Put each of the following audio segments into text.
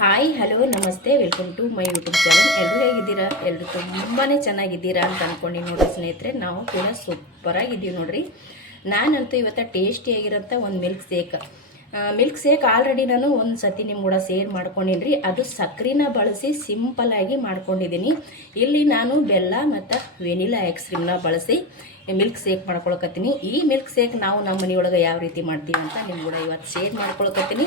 Hi hello ನಮಸ್ತೆ welcome to my YouTube channel. ಎಲ್ಲರೂ ಹೇಗಿದ್ದೀರಾ? ಎಲ್ಲರೂ ತುಂಬಾ ಚೆನ್ನಾಗಿದ್ದೀರಾ ಅಂತ ಅಂದ್ಕೊಂಡು ನೋಡಿರಿ ಸ್ನೇಹಿತರೆ. ನಾವು ಕೂಡ ಸೂಪರಾಗಿದ್ದೀವಿ ನೋಡಿರಿ. ನಾನಂತೂ ಇವತ್ತು ಟೇಸ್ಟಿಯಾಗಿರೋಂಥ ಒಂದು ಮಿಲ್ಕ್ ಶೇಕ್ ಆಲ್ರೆಡಿ ನಾನು ಒಂದು ಸತಿ ನಿಮ್ಮ ಕೂಡ ಶೇರ್ ಮಾಡ್ಕೊಂಡಿನಿ. ಅದು ಸಕ್ಕರೆನ ಬಳಸಿ ಸಿಂಪಲ್ಲಾಗಿ ಮಾಡ್ಕೊಂಡಿದ್ದೀನಿ. ಇಲ್ಲಿ ನಾನು ಬೆಲ್ಲ ಮತ್ತು ವೆನಿಲಾ ಐಸ್ಕ್ರೀಮ್ನ ಬಳಸಿ ಮಿಲ್ಕ್ ಶೇಕ್ ಮಾಡ್ಕೊಳಕತ್ತೀನಿ. ಈ ಮಿಲ್ಕ್ ಶೇಕ್ ನಾವು ನಮ್ಮ ಮನೆಯೊಳಗೆ ಯಾವ ರೀತಿ ಮಾಡ್ತೀವಿ ಅಂತ ನಿಮ್ಮ ಕೂಡ ಇವತ್ತು ಶೇರ್ ಮಾಡ್ಕೊಳಕತ್ತೀನಿ.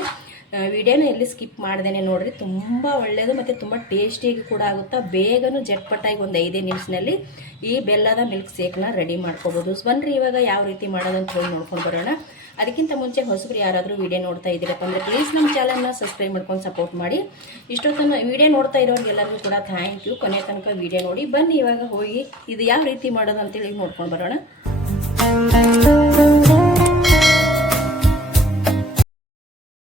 ವಿಡಿಯೋನ ಎಲ್ಲಿ ಸ್ಕಿಪ್ ಮಾಡ್ದೇನೆ ನೋಡ್ರಿ. ತುಂಬ ಒಳ್ಳೆಯದು ಮತ್ತು ತುಂಬ ಟೇಸ್ಟಿಯಾಗಿ ಕೂಡ ಆಗುತ್ತಾ. ಬೇಗನೂ ಜಟ್ಪಟ್ಟಾಗಿ ಒಂದು 5 ನಿಮಿಷದಲ್ಲಿ ಈ ಬೆಲ್ಲದ ಮಿಲ್ಕ್ ಶೇಕ್ನ ರೆಡಿ ಮಾಡ್ಕೋಬೋದು. ಬನ್ನಿರಿ ಇವಾಗ ಯಾವ ರೀತಿ ಮಾಡೋದಂತ ಹೇಳಿ ನೋಡ್ಕೊಂಡು ಬರೋಣ. ಅದಕ್ಕಿಂತ ಮುಂಚೆ ಹೊಸಬ್ರು ಯಾರಾದರೂ ವಿಡಿಯೋ ನೋಡ್ತಾ ಇದ್ದೀರಪ್ಪ ಅಂದರೆ ಪ್ಲೀಸ್ ನಮ್ಮ ಚಾನಲ್ನ ಸಬ್ಸ್ಕ್ರೈಬ್ ಮಾಡ್ಕೊಂಡು ಸಪೋರ್ಟ್ ಮಾಡಿ. ಇಷ್ಟೊತ್ತನ್ನು ವಿಡಿಯೋ ನೋಡ್ತಾ ಇರೋರಿಗೆಲ್ಲರಿಗೂ ಕೂಡ ಥ್ಯಾಂಕ್ ಯು. ಕೊನೆ ತನಕ ವಿಡಿಯೋ ನೋಡಿ. ಬನ್ನಿ ಇವಾಗ ಹೋಗಿ ಇದು ಯಾವ ರೀತಿ ಮಾಡೋದು ಅಂತೇಳಿ ನೋಡ್ಕೊಂಡು ಬರೋಣ.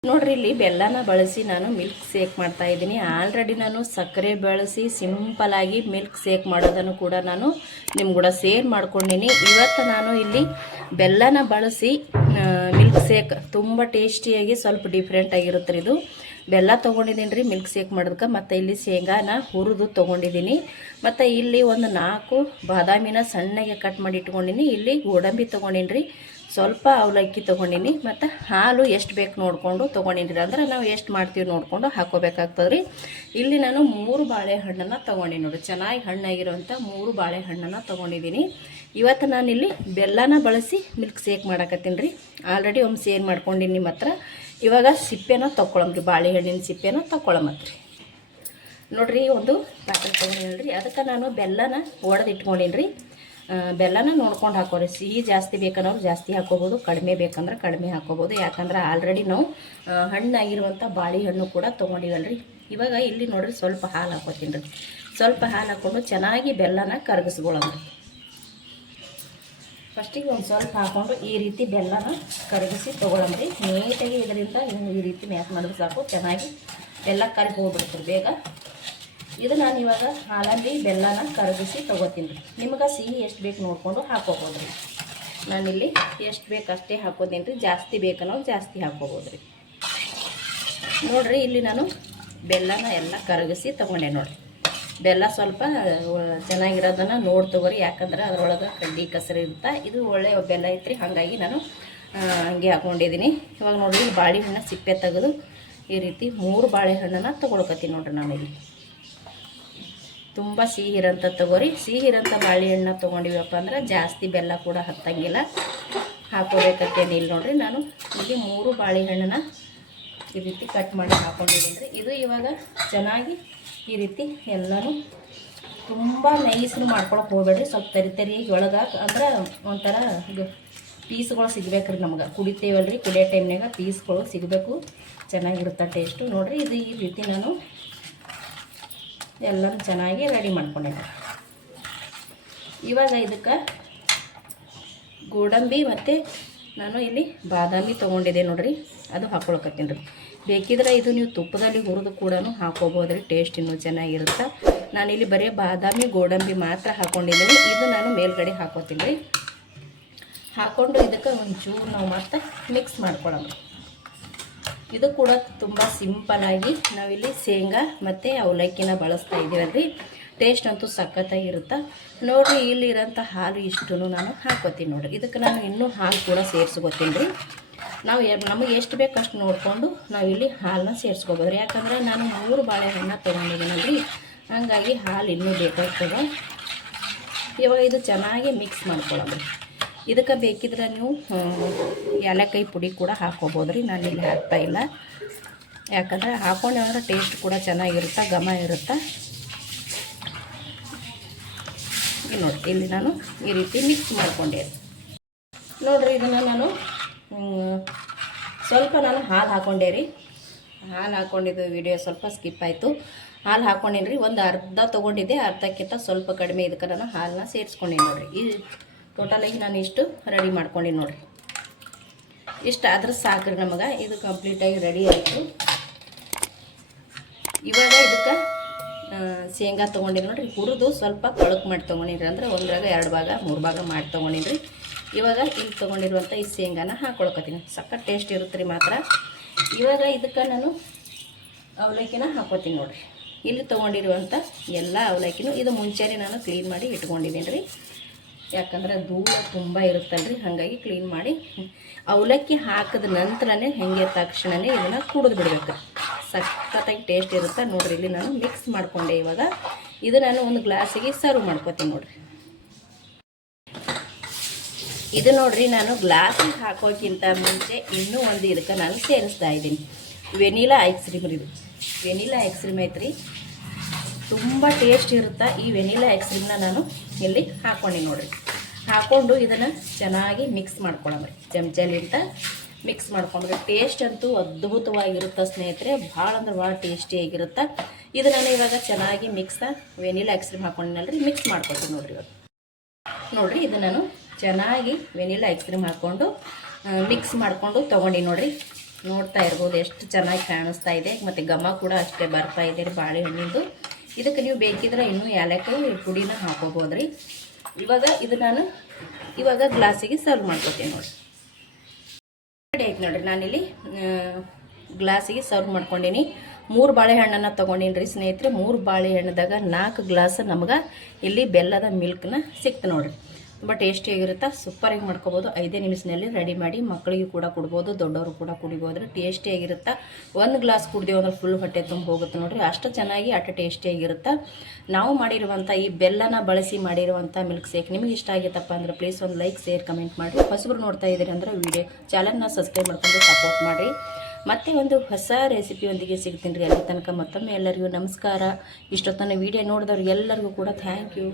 ನೋಡ್ರಿ, ಇಲ್ಲಿ ಬೆಲ್ಲನ ಬಳಸಿ ನಾನು ಮಿಲ್ಕ್ ಶೇಕ್ ಮಾಡ್ತಾ ಇದ್ದೀನಿ. ಆಲ್ರೆಡಿ ನಾನು ಸಕ್ಕರೆ ಬಳಸಿ ಸಿಂಪಲಾಗಿ ಮಿಲ್ಕ್ ಶೇಕ್ ಮಾಡೋದನ್ನು ಕೂಡ ನಾನು ನಿಮ್ಮ ಕೂಡ ಶೇರ್ ಮಾಡ್ಕೊಂಡಿನಿ. ಇವತ್ತು ನಾನು ಇಲ್ಲಿ ಬೆಲ್ಲನ ಬಳಸಿ ಮಿಲ್ಕ್ ಶೇಕ್ ತುಂಬ ಟೇಸ್ಟಿಯಾಗಿ ಸ್ವಲ್ಪ ಡಿಫ್ರೆಂಟ್ ಆಗಿರುತ್ತೆ. ಇದು ಬೆಲ್ಲ ತೊಗೊಂಡಿದ್ದೀನಿ ರೀ ಮಿಲ್ಕ್ ಶೇಕ್ ಮಾಡೋದಕ್ಕೆ. ಮತ್ತು ಇಲ್ಲಿ ಶೇಂಗಾನ ಹುರಿದು ತೊಗೊಂಡಿದ್ದೀನಿ. ಮತ್ತು ಇಲ್ಲಿ ಒಂದು 4 ಬಾದಾಮಿನ ಸಣ್ಣಗೆ ಕಟ್ ಮಾಡಿ ಇಟ್ಕೊಂಡಿನಿ. ಇಲ್ಲಿ ಗೋಡಂಬಿ ತೊಗೊಂಡಿನಿ ರೀ, ಸ್ವಲ್ಪ ಅವಲಕ್ಕಿ ತೊಗೊಂಡಿನಿ. ಮತ್ತು ಹಾಲು ಎಷ್ಟು ಬೇಕು ನೋಡಿಕೊಂಡು ತೊಗೊಂಡಿನಿ. ಅಂದ್ರೆ ನಾವು ಎಷ್ಟು ಮಾಡ್ತೀವಿ ನೋಡಿಕೊಂಡು ಹಾಕೋಬೇಕಾಗ್ತದೆ ರೀ. ಇಲ್ಲಿ ನಾನು 3 ಬಾಳೆಹಣ್ಣನ್ನು ತೊಗೊಂಡಿನಿ ನೋಡಿ. ಚೆನ್ನಾಗಿ ಹಣ್ಣಾಗಿರೋಂಥ 3 ಬಾಳೆಹಣ್ಣನ್ನು ತೊಗೊಂಡಿದ್ದೀನಿ. ಇವತ್ತು ನಾನಿಲ್ಲಿ ಬೆಲ್ಲನ ಬಳಸಿ ಮಿಲ್ಕ್ ಶೇಕ್ ಮಾಡಕತ್ತೀನಿ ರೀ. ಆಲ್ರೆಡಿ ಒಂದು ಶೇರ್ ಮಾಡ್ಕೊಂಡಿನಿ ನಿಮ್ಮ ಹತ್ರ. ಇವಾಗ ಸಿಪ್ಪೆನ ತೊಗೊಳಮ್ರಿ, ಬಾಳೆಹಣ್ಣಿನ ಸಿಪ್ಪೆನ ತೊಗೊಳಮತ್ರಿ. ನೋಡಿರಿ, ಒಂದು ಪ್ಯಾಕೆಟ್ ತೊಗೊಂಡಿನಿ ರೀ. ಅದಕ್ಕೆ ನಾನು ಬೆಲ್ಲನ ಒಡೆದು ಇಟ್ಕೊಂಡಿನಿ ರೀ. ಬೆಲ್ಲನ ನೋಡ್ಕೊಂಡು ಹಾಕೋರಿ. ಸಿಹಿ ಜಾಸ್ತಿ ಬೇಕನ್ನೋರು ಜಾಸ್ತಿ ಹಾಕೋಬೋದು, ಕಡಿಮೆ ಬೇಕಂದ್ರೆ ಕಡಿಮೆ ಹಾಕೋಬೋದು. ಯಾಕಂದ್ರೆ ಆಲ್ರೆಡಿ ನಾವು ಹಣ್ಣಾಗಿರುವಂಥ ಬಾಳೆಹಣ್ಣು ಕೂಡ ತೊಗೊಂಡಿವಲ್ರಿ. ಇವಾಗ ಇಲ್ಲಿ ನೋಡಿರಿ ಸ್ವಲ್ಪ ಹಾಲು ಹಾಕೋತೀನಿ ರೀ. ಸ್ವಲ್ಪ ಹಾಲು ಹಾಕ್ಕೊಂಡು ಚೆನ್ನಾಗಿ ಬೆಲ್ಲನ ಕರಗಿಸ್ಕೊಳ್ಳೋಣ. ಫಸ್ಟಿಗೆ ಒಂದು ಸ್ವಲ್ಪ ಹಾಕ್ಕೊಂಡು ಈ ರೀತಿ ಬೆಲ್ಲನ ಕರಗಿಸಿ ತೊಗೊಳಮ್ರಿ. ನೀಟಾಗಿ ಇದರಿಂದ ಈ ರೀತಿ ಮ್ಯಾಕ್ ಮಾಡಿದ್ರೆ ಸಾಕು. ಚೆನ್ನಾಗಿ ಬೆಲ್ಲ ಕರಗಿ ಹೋಗ್ಬಿಡ್ತೀರಿ ಬೇಗ. ಇದು ನಾನು ಇವಾಗ ಹಾಲಲ್ಲಿ ಬೆಲ್ಲನ ಕರಗಿಸಿ ತೊಗೋತೀನಿ ರೀ. ನಿಮ್ಗೆ ಸಿಹಿ ಎಷ್ಟು ಬೇಕು ನೋಡಿಕೊಂಡು ಹಾಕೋಬೋದು ರೀ. ನಾನಿಲ್ಲಿ ಎಷ್ಟು ಬೇಕು ಅಷ್ಟೇ ಹಾಕೋತೀನಿ ರೀ. ಜಾಸ್ತಿ ಬೇಕನ್ನೋ ಜಾಸ್ತಿ ಹಾಕೋಬೋದು ರೀ. ನೋಡಿರಿ, ಇಲ್ಲಿ ನಾನು ಬೆಲ್ಲನ ಎಲ್ಲ ಕರಗಿಸಿ ತೊಗೊಂಡೆ ನೋಡಿರಿ. ಬೆಲ್ಲ ಸ್ವಲ್ಪ ಚೆನ್ನಾಗಿರೋದನ್ನು ನೋಡಿ ತೊಗೊರಿ. ಯಾಕಂದ್ರೆ ಅದರೊಳಗೆ ಕಡ್ಡಿ ಕಸರು ಇರುತ್ತೆ. ಇದು ಒಳ್ಳೆಯ ಬೆಲ್ಲ ಐತ್ರಿ, ಹಾಗಾಗಿ ನಾನು ಹಂಗೆ ಹಾಕ್ಕೊಂಡಿದ್ದೀನಿ. ಇವಾಗ ನೋಡಿರಿ, ಬಾಳೆಹಣ್ಣು ಸಿಪ್ಪೆ ತೆಗೆದು ಈ ರೀತಿ 3 ಬಾಳೆಹಣ್ಣನ್ನು ತೊಗೊಳ್ಕತ್ತೀನಿ ನೋಡಿರಿ. ನಾನಿಲ್ಲಿ ತುಂಬ ಸಿಹಿ ಇರೋಂಥ ತೊಗೊರಿ. ಸಿಹಿ ಇರೋಂಥ ಬಾಳೆಹಣ್ಣು ತೊಗೊಂಡಿವಪ್ಪ ಅಂದ್ರೆ ಜಾಸ್ತಿ ಬೆಲ್ಲ ಕೂಡ ಹತ್ತಂಗಿಲ್ಲ, ಹಾಕೋಬೇಕತ್ತೇನಿಲ್ಲ ನೋಡಿರಿ. ನಾನು ಇಲ್ಲಿ 3 ಬಾಳೆಹಣ್ಣನ್ನು ಈ ರೀತಿ ಕಟ್ ಮಾಡಿ ಹಾಕ್ಕೊಂಡಿದ್ದೀನಿ ರೀ. ಇದು ಇವಾಗ ಚೆನ್ನಾಗಿ ಈ ರೀತಿ ಎಲ್ಲನೂ ತುಂಬ ನೈಸ್ನು ಮಾಡ್ಕೊಳಕ್ಕೆ ಹೋಗ್ಬೇಡ್ರಿ. ಸ್ವಲ್ಪ ತರಿಯಾಗಿ ಒಳಗೆ ಅಂದ್ರೆ ಒಂಥರ ಪೀಸ್ಗಳು ಸಿಗ್ಬೇಕ್ರಿ ನಮ್ಗೆ. ಕುಡಿತೇವಲ್ರಿ, ಕುಡಿಯೋ ಟೈಮ್ನಾಗ ಪೀಸ್ಗಳು ಸಿಗಬೇಕು, ಚೆನ್ನಾಗಿರುತ್ತೆ ಟೇಸ್ಟು. ನೋಡಿರಿ, ಇದು ಈ ರೀತಿ ನಾನು ಎಲ್ಲನೂ ಚೆನ್ನಾಗಿ ರೆಡಿ ಮಾಡ್ಕೊಂಡಿದ್ದೆ. ಇವಾಗ ಇದಕ್ಕೆ ಗೋಡಂಬಿ ಮತ್ತು ನಾನು ಇಲ್ಲಿ ಬಾದಾಮಿ ತೊಗೊಂಡಿದ್ದೆ ನೋಡಿರಿ, ಅದು ಹಾಕ್ಕೊಳಕತ್ತೀನಿ ರೀ. ಬೇಕಿದ್ರೆ ಇದು ನೀವು ತುಪ್ಪದಲ್ಲಿ ಹುರಿದು ಕೂಡ ಹಾಕೋಬೋದು ರೀ. ಟೇಸ್ಟ್ ಇನ್ನೂ ಚೆನ್ನಾಗಿರುತ್ತೆ. ನಾನಿಲ್ಲಿ ಬರೀ ಬಾದಾಮಿ ಗೋಡಂಬಿ ಮಾತ್ರ ಹಾಕ್ಕೊಂಡಿದ್ದೀನಿ. ಇದು ನಾನು ಮೇಲ್ಗಡೆ ಹಾಕೋತೀನಿ ರೀ. ಹಾಕ್ಕೊಂಡು ಇದಕ್ಕೆ ಒಂಚೂರು ನಾವು ಮತ್ತೆ ಮಿಕ್ಸ್ ಮಾಡ್ಕೊಳ್ಳೋಣ. ಇದು ಕೂಡ ತುಂಬ ಸಿಂಪಲ್ಲಾಗಿ ನಾವಿಲ್ಲಿ ಶೇಂಗಾ ಮತ್ತು ಅವಲಕ್ಕಿನ ಬಳಸ್ತಾ ಇದ್ದೀವಲ್ರಿ. ಟೇಸ್ಟ್ ಅಂತೂ ಸಖತ್ತಾಗಿರುತ್ತೆ. ನೋಡಿರಿ, ಇಲ್ಲಿರೋಂಥ ಹಾಲು ಇಷ್ಟು ನಾನು ಹಾಕೋತೀನಿ ನೋಡಿರಿ. ಇದಕ್ಕೆ ನಾನು ಇನ್ನೂ ಹಾಲು ಕೂಡ ಸೇರಿಸ್ಕೋತೀನಿ ರೀ. ನಾವು ನಮಗೆ ಎಷ್ಟು ಬೇಕು ಅಷ್ಟು ನೋಡಿಕೊಂಡು ನಾವಿಲ್ಲಿ ಹಾಲನ್ನ ಸೇರಿಸ್ಕೋಬೋದು ರೀ. ಯಾಕಂದರೆ ನಾನು 3 ಬಾಳೆಹಣ್ಣು ತೊಗೊಂಡಿದ್ದೀನಲ್ರಿ, ಹಾಗಾಗಿ ಹಾಲು ಇನ್ನೂ ಬೇಕಾಗ್ತದೆ. ಇವಾಗ ಇದು ಚೆನ್ನಾಗಿ ಮಿಕ್ಸ್ ಮಾಡ್ಕೊಳ್ಳೋದು. ಇದಕ್ಕೆ ಬೇಕಿದ್ರೆ ನೀವು ಏಲಕ್ಕಾಯಿ ಪುಡಿ ಕೂಡ ಹಾಕ್ಕೋಬೋದು ರೀ. ನಾನು ಇಲ್ಲಿ ಹಾಕ್ತಾಯಿಲ್ಲ, ಯಾಕಂದರೆ ಹಾಕ್ಕೊಂಡ್ರೆ ಟೇಸ್ಟ್ ಕೂಡ ಚೆನ್ನಾಗಿರುತ್ತೆ, ಘಮ ಇರುತ್ತೆ. ನೋಡಿ, ಇಲ್ಲಿ ನಾನು ಈ ರೀತಿ ಮಿಕ್ಸ್ ಮಾಡ್ಕೊಂಡೆ ನೋಡಿರಿ. ಇದನ್ನು ನಾನು ಸ್ವಲ್ಪ ಹಾಲು ಹಾಕ್ಕೊಂಡೆ ರೀ. ಹಾಲು ಹಾಕ್ಕೊಂಡಿದ್ದು ವಿಡಿಯೋ ಸ್ವಲ್ಪ ಸ್ಕಿಪ್ ಆಯಿತು. ಹಾಲು ಹಾಕ್ಕೊಂಡಿನಿ ರೀ. ಒಂದು ಅರ್ಧ ತೊಗೊಂಡಿದ್ದೆ, ಅರ್ಧಕ್ಕಿಂತ ಸ್ವಲ್ಪ ಕಡಿಮೆ ಇದಕ್ಕೆ ನಾನು ಹಾಲನ್ನ ಸೇರಿಸ್ಕೊಂಡಿನಿ ನೋಡಿರಿ. ಈ ಟೋಟಲಾಗಿ ನಾನು ಇಷ್ಟು ರೆಡಿ ಮಾಡ್ಕೊಂಡಿನಿ ನೋಡಿರಿ. ಇಷ್ಟು ಆದ್ರೆ ಸಾಕ್ರಿ ನಮಗೆ. ಇದು ಕಂಪ್ಲೀಟಾಗಿ ರೆಡಿ ಆಯಿತು. ಇವಾಗ ಇದಕ್ಕೆ ಶೇಂಗಾ ತೊಗೊಂಡಿನಿ ನೋಡಿರಿ. ಹುರಿದು ಸ್ವಲ್ಪ ಕೊಳಕು ಮಾಡಿ ತೊಗೊಂಡಿರಿ. ಅಂದರೆ 1ರಾಗ 2 ಭಾಗ 3 ಭಾಗ ಮಾಡಿ ತೊಗೊಂಡಿನಿ ರೀ. ಇವಾಗ ಇಲ್ಲಿ ತೊಗೊಂಡಿರುವಂಥ ಈ ಶೇಂಗಾನ ಹಾಕ್ಕೊಳ್ಕತ್ತೀನಿ. ಸಖತ್ ಟೇಸ್ಟ್ ಇರುತ್ತೆ ರೀ ಮಾತ್ರ. ಇವಾಗ ಇದಕ್ಕೆ ನಾನು ಅವಲಕ್ಕಿನ ಹಾಕೋತೀನಿ ನೋಡಿರಿ. ಇಲ್ಲಿ ತೊಗೊಂಡಿರುವಂಥ ಎಲ್ಲ ಅವಲಕ್ಕಿನೂ ಇದು ಮುಂಚೆನೇ ನಾನು ಕ್ಲೀನ್ ಮಾಡಿ ಇಟ್ಕೊಂಡಿದ್ದೀನಿ ರೀ. ಯಾಕಂದ್ರೆ ಧೂಳು ತುಂಬ ಇರುತ್ತಲ್ರಿ, ಹಾಗಾಗಿ ಕ್ಲೀನ್ ಮಾಡಿ ಅವಲಕ್ಕಿ ಹಾಕಿದ ನಂತರನೇ ಹೆಂಗೆ ತಕ್ಷಣವೇ ಇದನ್ನು ಕುಡಿದು ಬಿಡಬೇಕು. ಸಖತ್ತಾಗಿ ಟೇಸ್ಟ್ ಇರುತ್ತೆ ನೋಡಿರಿ. ಇಲ್ಲಿ ನಾನು ಮಿಕ್ಸ್ ಮಾಡಿಕೊಂಡೆ. ಇವಾಗ ಇದು ನಾನು ಒಂದು ಗ್ಲಾಸಿಗೆ ಸರ್ವ್ ಮಾಡ್ಕೊತೀನಿ ನೋಡಿರಿ. ಇದು ನೋಡಿರಿ, ನಾನು ಗ್ಲಾಸಿಗೆ ಹಾಕೋಕ್ಕಿಂತ ಮುಂಚೆ ಇನ್ನೂ ಒಂದು ಇದಕ್ಕೆ ನಾನು ಸೇರಿಸ್ತಾ ಇದ್ದೀನಿ ವೆನಿಲಾ ಐಸ್ ಕ್ರೀಮ್ ರೀ. ಇದು ವೆನಿಲಾ ಐಸ್ ಕ್ರೀಮ್ ಐತ್ರಿ, ತುಂಬ ಟೇಸ್ಟ್ ಇರುತ್ತೆ. ಈ ವೆನಿಲಾ ಐಸ್ ಕ್ರೀಮ್ನ ನಾನು ಇಲ್ಲಿ ಹಾಕ್ಕೊಂಡು ನೋಡಿರಿ. ಹಾಕ್ಕೊಂಡು ಇದನ್ನು ಚೆನ್ನಾಗಿ ಮಿಕ್ಸ್ ಮಾಡ್ಕೊಳ್ಳೋಣ ರೀ. ಚಮಚಲಿಂದ ಮಿಕ್ಸ್ ಮಾಡ್ಕೊಂಡ್ರೆ ಟೇಸ್ಟ್ ಅಂತೂ ಅದ್ಭುತವಾಗಿರುತ್ತೆ ಸ್ನೇಹಿತರೆ. ಭಾಳ ಅಂದ್ರೆ ಭಾಳ ಟೇಸ್ಟಿಯಾಗಿರುತ್ತೆ. ಇದು ನಾನು ಇವಾಗ ಚೆನ್ನಾಗಿ ವೆನಿಲಾ ಐಸ್ ಕ್ರೀಮ್ ಹಾಕ್ಕೊಂಡಿನಲ್ರಿ, ಮಿಕ್ಸ್ ಮಾಡ್ಕೊತೀನಿ ನೋಡಿರಿ. ಇವಾಗ ನೋಡಿರಿ, ಇದು ನಾನು ಚೆನ್ನಾಗಿ ವೆನಿಲಾ ಐಸ್ ಕ್ರೀಮ್ ಹಾಕ್ಕೊಂಡು ಮಿಕ್ಸ್ ಮಾಡಿಕೊಂಡು ತೊಗೊಂಡು ನೋಡಿರಿ. ನೋಡ್ತಾ ಇರ್ಬೋದು ಎಷ್ಟು ಚೆನ್ನಾಗಿ ಕಾಣಿಸ್ತಾ ಇದೆ, ಮತ್ತು ಘಮ ಕೂಡ ಅಷ್ಟೇ ಬರ್ತಾ ಇದೆ ರೀ ಬಾಳೆಹಣ್ಣಿಂದು. ಇದಕ್ಕೆ ನೀವು ಬೇಕಿದ್ರೆ ಇನ್ನೂ ಏಲಕ್ಕಿ ಪುಡಿನ ಹಾಕೋಬೋದು ರೀ. ಇವಾಗ ಇದು ನಾನು ಇವಾಗ ಗ್ಲಾಸಿಗೆ ಸರ್ವ್ ಮಾಡ್ಕೊತೀನಿ ನೋಡಿ. ರೆಡಿ ಆಯ್ತು ನೋಡಿರಿ. ನಾನಿಲ್ಲಿ ಗ್ಲಾಸಿಗೆ ಸರ್ವ್ ಮಾಡ್ಕೊಂಡೀನಿ. 3 ಬಾಳೆಹಣ್ಣನ್ನು ತೊಗೊಂಡೀನಿ ರೀ ಸ್ನೇಹಿತರೆ. 3 ಬಾಳೆಹಣ್ಣದಾಗ 4 ಗ್ಲಾಸ್ ನಮ್ಗೆ ಇಲ್ಲಿ ಬೆಲ್ಲದ ಮಿಲ್ಕ್ನ ಸಿಕ್ತು ನೋಡಿರಿ. ತುಂಬ ಟೇಸ್ಟಿಯಾಗಿರುತ್ತೆ. ಸೂಪರಾಗಿ ಮಾಡ್ಕೋಬೋದು. 5 ನಿಮಿಷದಲ್ಲಿ ರೆಡಿ ಮಾಡಿ ಮಕ್ಕಳಿಗೂ ಕೂಡ ಕೊಡ್ಬೋದು, ದೊಡ್ಡವರು ಕೂಡ ಕುಡಿಬೋದು. ಟೇಸ್ಟಿಯಾಗಿರುತ್ತೆ. 1 ಗ್ಲಾಸ್ ಕುಡ್ದೇವು ಅಂದ್ರೆ ಫುಲ್ ಹೊಟ್ಟೆ ತುಂಬ ಹೋಗುತ್ತೆ ನೋಡಿರಿ. ಅಷ್ಟು ಚೆನ್ನಾಗಿ ಟೇಸ್ಟಿಯಾಗಿರುತ್ತೆ. ನಾವು ಮಾಡಿರುವಂಥ ಈ ಬೆಲ್ಲನ ಬಳಸಿ ಮಾಡಿರುವಂಥ ಮಿಲ್ಕ್ ಶೇಕ್ ನಿಮಗೆ ಇಷ್ಟ ಆಗಿತ್ತಪ್ಪ ಅಂದರೆ ಪ್ಲೀಸ್ ಒಂದು ಲೈಕ್, ಶೇರ್, ಕಮೆಂಟ್ ಮಾಡಿ. ಹೊಸಬ್ರು ನೋಡ್ತಾ ಇದ್ದೀರಿ ಅಂದರೆ ಚಾನಲ್ನ ಸಬ್ಸ್ಕ್ರೈಬ್ ಮಾಡ್ಕೊಂಡು ಸಪೋರ್ಟ್ ಮಾಡಿರಿ. ಮತ್ತೆ ಒಂದು ಹೊಸ ರೆಸಿಪಿಯೊಂದಿಗೆ ಸಿಗ್ತೀನಿ ರೀ. ಅಲ್ಲಿ ತನಕ ಮತ್ತೊಮ್ಮೆ ಎಲ್ಲರಿಗೂ ನಮಸ್ಕಾರ. ಇಷ್ಟೊತ್ತನ ವಿಡಿಯೋ ನೋಡಿದವ್ರು ಎಲ್ಲರಿಗೂ ಕೂಡ ಥ್ಯಾಂಕ್ ಯು.